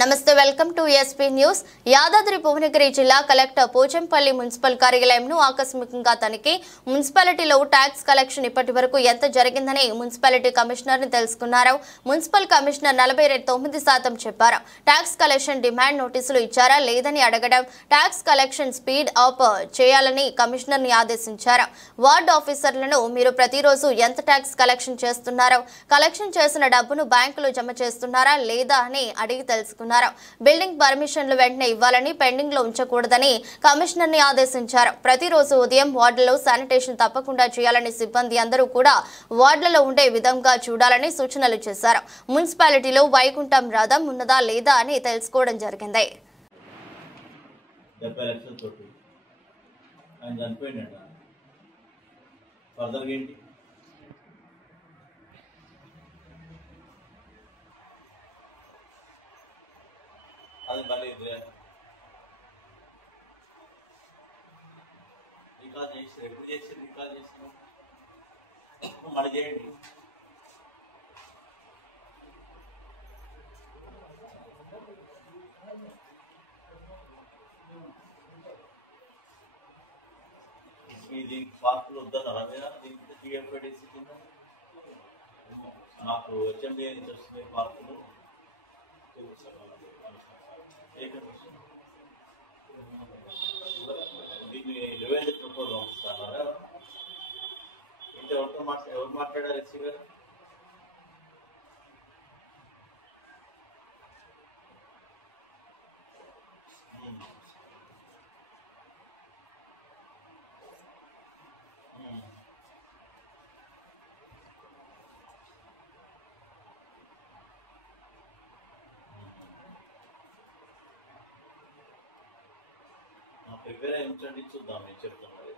నమస్తే welcome to SP news. Yadadri Bhuvanagiri జిల్లా collector Pochampally municipal కార్యాలయంను ఆకస్మికంగా తనిఖీ. మున్సిపాలిటీలో ట్యాక్స్ కలెక్షన్ ఇప్పటి వరకు ఎంత జరిగిందని మున్సిపాలిటీ కమిషనర్ ని తెలుసుకున్నారు. మున్సిపల్ కమిషనర్ 49% చెప్పారు. ట్యాక్స్ కలెక్షన్ డిమాండ్ నోటీసులు ఇచ్చారా లేదని అడగడం, ట్యాక్స్ కలెక్షన్ స్పీడ్ అప్ చేయాలని కమిషనర్ ని ఆదేశించారు. వార్డ్ ఆఫీసర్లను మీరు ప్రతిరోజు ఎంత ట్యాక్స్ కలెక్షన్ చేస్తున్నారో, కలెక్షన్ చేసిన డబ్బును బ్యాంకులో జమ చేస్తున్నారా లేదా అని అడిగి తెలుసుకున్నారు. బిల్డింగ్ పర్మిషన్లు వెంటనే ఇవ్వాలని, పెండింగ్ లో ఉంచకూడదని కమిషనర్ ని ఆదేశించారు. ప్రతిరోజు ఉదయం వార్డులలో శానిటేషన్ తప్పకుండా చేయాలని, సిబ్బంది అందరూ కూడా వార్డులలో ఉండే విధంగా చూడాలని సూచనలు చేశారు. మున్సిపాలిటీలో వైకుంఠం రథం ఉన్నదా లేదా అని తెలుసుకోవడం జరిగింది. అది మళ్ళీ రికార్డ్ చేసి ఎప్పుడు చేసి రికార్డ్ చేసినాం మళ్ళీ చేయండి. ఇది పార్కులు వద్దన్నారా మీద దీనికి టీఎంపీడీసీ కింద మాకు హెచ్ఎండిఏ నుంచి వస్తుంది పార్కులు. దీన్ని రెవెన్యూ ప్రపోజల్ పంపిస్తున్నారా? ఇంత ఎవరు మాట్లాడారు ఎస్సీ గారు? ప్రిపేర్ అయ్యి ఉంచండి, చూద్దాం నేను చెప్తాను.